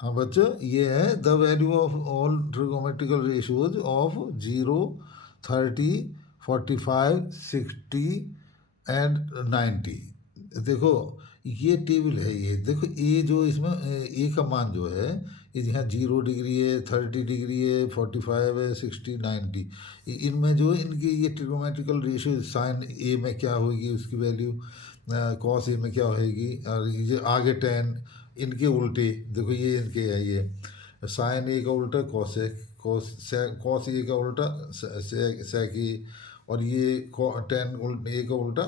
हाँ बच्चों, ये है the value of all trigonometrical ratios of 0, 30, 45, 60 and 90। देखो ये टेबल है, ये देखो ए जो इसमें ए का मान जो है, ये यहाँ 0 डिग्री है, 30 डिग्री है, 45 है, 60, 90। इनमें जो है इनकी ये ट्रिगोमेट्रिकल रेशियो साइन ए में क्या होगी उसकी वैल्यू, कॉस ए में क्या होगी, और ये आगे टेन, इनके उल्टे देखो ये इनके है, ये साइन ए का उल्टा कॉसेक, कॉस ए का उल्टा सेक ए, और ये टेन ए का उल्टा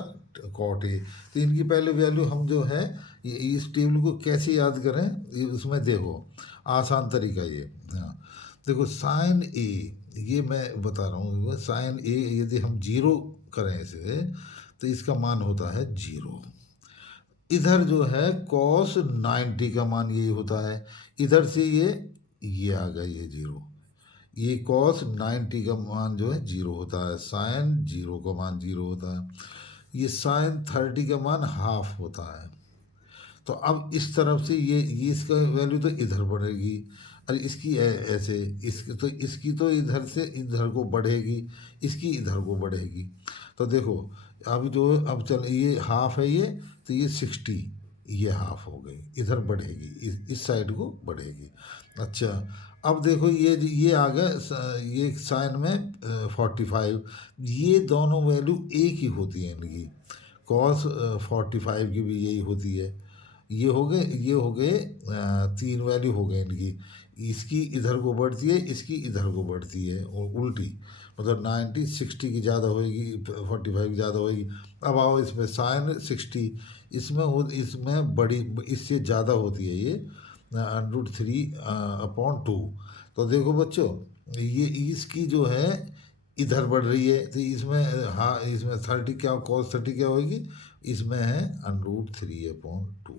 कॉट ए। तो इनकी पहले वैल्यू हम जो है ये इस टेबल को कैसे याद करें, ये उसमें देखो आसान तरीका ये। हाँ देखो साइन ए, ये मैं बता रहा हूँ, साइन ए यदि हम जीरो करें इसे तो इसका मान होता है जीरो। इधर जो है कॉस 90 का मान यही होता है, इधर से ये आ गया ये जीरो, ये कॉस 90 का मान जो है जीरो होता है, साइन जीरो का मान जीरो होता है, ये साइन 30 का मान हाफ होता है। तो अब इस तरफ से ये इसका वैल्यू तो इधर बढ़ेगी, और इसकी ऐसे, इसकी तो इधर से इधर को बढ़ेगी, इसकी इधर को बढ़ेगी। तो देखो अब जो अब चल ये हाफ है ये, तो ये 60, ये हाफ हो गई, इधर बढ़ेगी, इस साइड को बढ़ेगी। अच्छा अब देखो ये आ गया ये साइन में 45, ये दोनों वैल्यू एक ही होती है इनकी, कॉस 45 की भी यही होती है। ये हो गए तीन वैल्यू हो गए इनकी, इसकी इधर को बढ़ती है, इसकी इधर को बढ़ती है उल्टी, मतलब 90 60 की ज़्यादा होएगी, 45 की ज़्यादा होएगी। अब आओ इसमें साइन 60, इसमें बड़ी, इससे ज़्यादा होती है ये √3/2। तो देखो बच्चों ये इसकी जो है इधर बढ़ रही है, तो इसमें हाँ इसमें 30 क्या, कॉस 30 क्या होगी, इसमें है √3/2।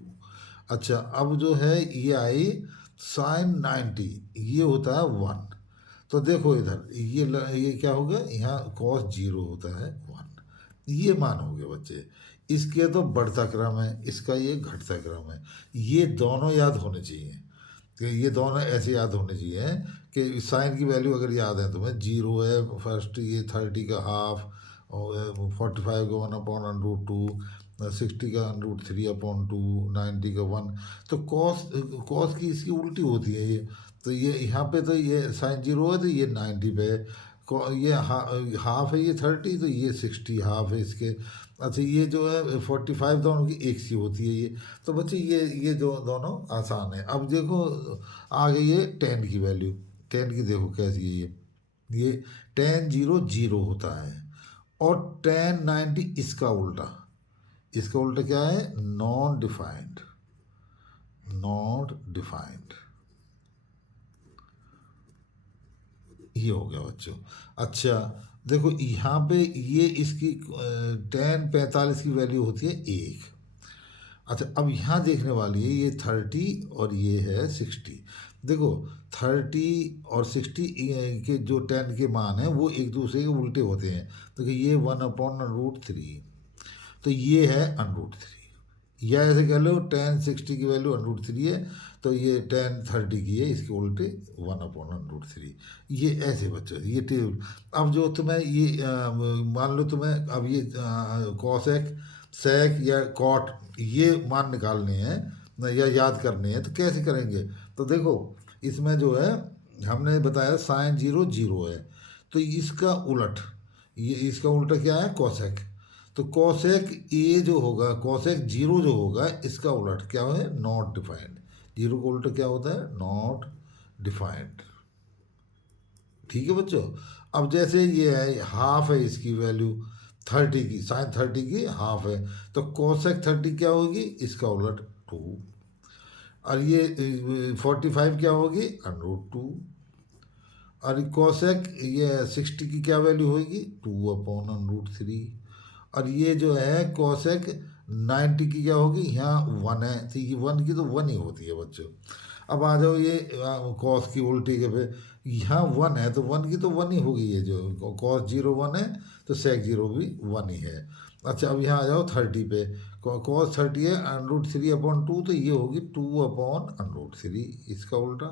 अच्छा अब जो है ये आई साइन 90, ये होता है 1। तो देखो इधर ये क्या होगा, यहाँ कॉस जीरो होता है 1, ये मान हो गए बच्चे। इसके तो बढ़ता क्रम है, इसका ये घटता क्रम है, ये दोनों याद होने चाहिए, कि ये दोनों ऐसे याद होने चाहिए कि साइन की वैल्यू अगर याद है तुम्हें, जीरो है फर्स्ट, ये 30 का हाफ, और 45 का 1/√2, 60 का √3/2, 90 का 1। तो कॉस कॉस की इसकी उल्टी होती है ये, तो ये यहाँ पे तो ये साइन जीरो है, तो ये 90 पे है, ये हाफ है, ये 30, तो ये 60 हाफ है इसके। अच्छा ये जो है 45 दोनों की एक सी होती है ये। तो बच्चे ये जो दोनों आसान है। अब देखो आ गई है टेन की वैल्यू, टेन की देखो कैसी है ये टेन जीरो जीरो होता है, और टेन 90 इसका उल्टा, इसका उल्टा क्या है, नॉन डिफाइंड, नॉट डिफाइंड, ये हो गया बच्चों। अच्छा देखो यहाँ पे ये इसकी टेन 45 की वैल्यू होती है एक। अच्छा अब यहाँ देखने वाली है ये 30 और ये है 60। देखो 30 और 60 के जो टेन के मान हैं वो एक दूसरे के उल्टे होते हैं। देखो ये 1/√3, तो ये है √3, या ऐसे कह लो टेन 60 की वैल्यू √3 है, तो ये टेन 30 की है, इसके उल्टे 1/√3। ये ऐसे बच्चों ये टेबल। अब जो तुम्हें ये मान लो तुम्हें अब ये कॉसेक सेक या कॉट ये मान निकालने हैं या याद करने हैं, तो कैसे करेंगे। तो देखो इसमें जो है हमने बताया साइन जीरो जीरो है, तो इसका उलट, ये इसका उल्टा क्या है, कॉसेक। तो कॉसेक ए जो होगा, कॉसेक जीरो जो होगा, इसका उलट क्या है, नॉट डिफाइंड। जीरो का उल्टा क्या होता है, नॉट डिफाइंड। ठीक है बच्चों। अब जैसे ये है हाफ है, इसकी वैल्यू 30 की, साइन 30 की हाफ है, तो कॉसेक 30 क्या होगी, इसका उलट 2। और ये 45 क्या होगी, √2। और कॉसेक ये 60 की क्या वैल्यू होगी, 2/√3। और ये जो है कॉसेक 90 की क्या होगी, यहाँ 1 है, तो ये 1 की तो 1 ही होती है बच्चों। अब आ जाओ ये कॉस की उल्टी के पे, यहाँ 1 है तो 1 की तो 1 ही होगी, ये जो कॉस जीरो 1 है, तो सेक जीरो भी 1 ही है। अच्छा अब यहाँ आ जाओ 30 पे। कॉस 30 है √3/2, तो ये होगी 2/√3, इसका उल्टा।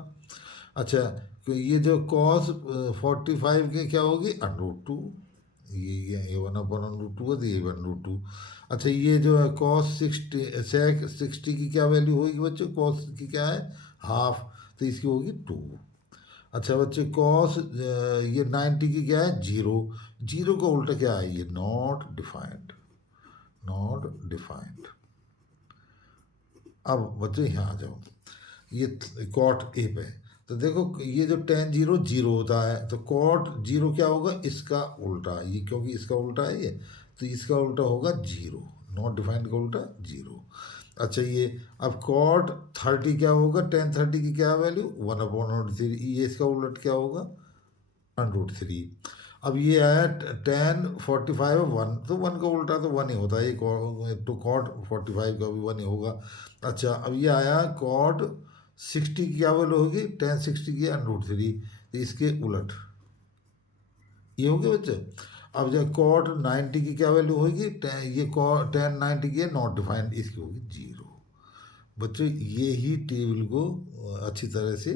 अच्छा, तो ये जो कॉस 45 के क्या होगी √2, ये 1/√2 है, तो ये 1/√2। अच्छा, ये जो है कॉस 60 की क्या वैल्यू होगी बच्चों, कॉस की क्या है हाफ, तो इसकी होगी 2। अच्छा बच्चे, कॉस ये 90 की क्या है 0, 0 का उल्टा क्या है, ये नॉट डिफाइंड, नॉट डिफाइंड। अब बच्चे यहाँ आ जाओ, ये कॉट ए पे, तो देखो ये जो tan 0 0 होता है, तो कॉट 0 क्या होगा, इसका उल्टा, ये क्योंकि इसका उल्टा है ये, तो इसका उल्टा होगा 0, नॉट डिफाइंड का उल्टा 0। अच्छा, ये अब कॉट 30 क्या होगा, tan 30 की क्या वैल्यू 1/√3, ये इसका उलट क्या होगा √3। अब ये आया tan 45 1, तो 1 का उल्टा तो 1 ही होता है, तो कॉट 45 का भी 1 ही होगा। अच्छा, अब ये आया कॉट 60 की क्या वैल्यू होगी, tan 60 की √3, तो इसके उलट ये हो गया बच्चे। अब जो कॉट 90 की क्या वैल्यू होगी, ये tan 90 की है नॉट डिफाइंड, इसकी होगी 0। बच्चों ये ही टेबल को अच्छी तरह से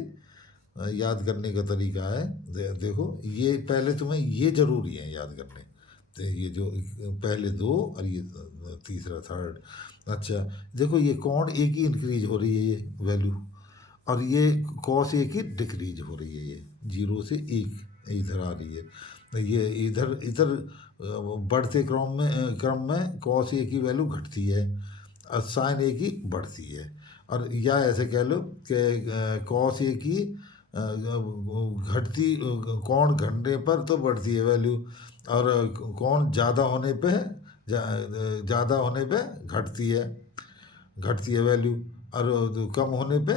याद करने का तरीका है। देखो ये पहले तुम्हें ये जरूरी है याद करने, तो ये जो पहले दो और ये तीसरा थर्ड। अच्छा, देखो ये कौन ए की इंक्रीज हो रही है ये वैल्यू, और ये कॉस ए की डिक्रीज हो रही है, ये 0 से 1 इधर आ रही है, ये इधर इधर बढ़ते क्रम में कॉस ए की वैल्यू घटती है और साइन ए की बढ़ती है। और या ऐसे कह लो कि कॉस ए की घटती, कौन घटने पर तो बढ़ती है वैल्यू, और कौन ज़्यादा होने पे ज़्यादा होने पे घटती है वैल्यू, और कम होने पे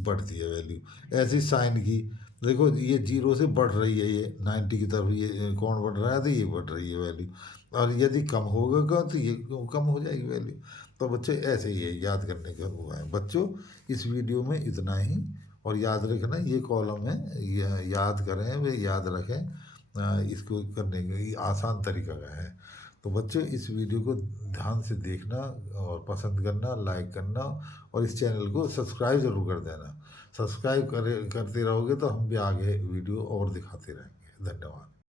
बढ़ती है वैल्यू। ऐसी साइन की, देखो ये 0 से बढ़ रही है, ये 90 की तरफ ये कौन बढ़ रहा है, तो ये बढ़ रही है वैल्यू, और यदि कम होगा तो ये कम हो जाएगी वैल्यू। तो बच्चे ऐसे ही है, याद करने का हुआ है बच्चों। इस वीडियो में इतना ही, और याद रखना ये कॉलम है, याद करें वे याद रखें, इसको करने का ये आसान तरीका का है। तो बच्चों इस वीडियो को ध्यान से देखना और पसंद करना, लाइक करना, और इस चैनल को सब्सक्राइब ज़रूर कर देना। सब्सक्राइब करते रहोगे तो हम भी आगे वीडियो और दिखाते रहेंगे। धन्यवाद।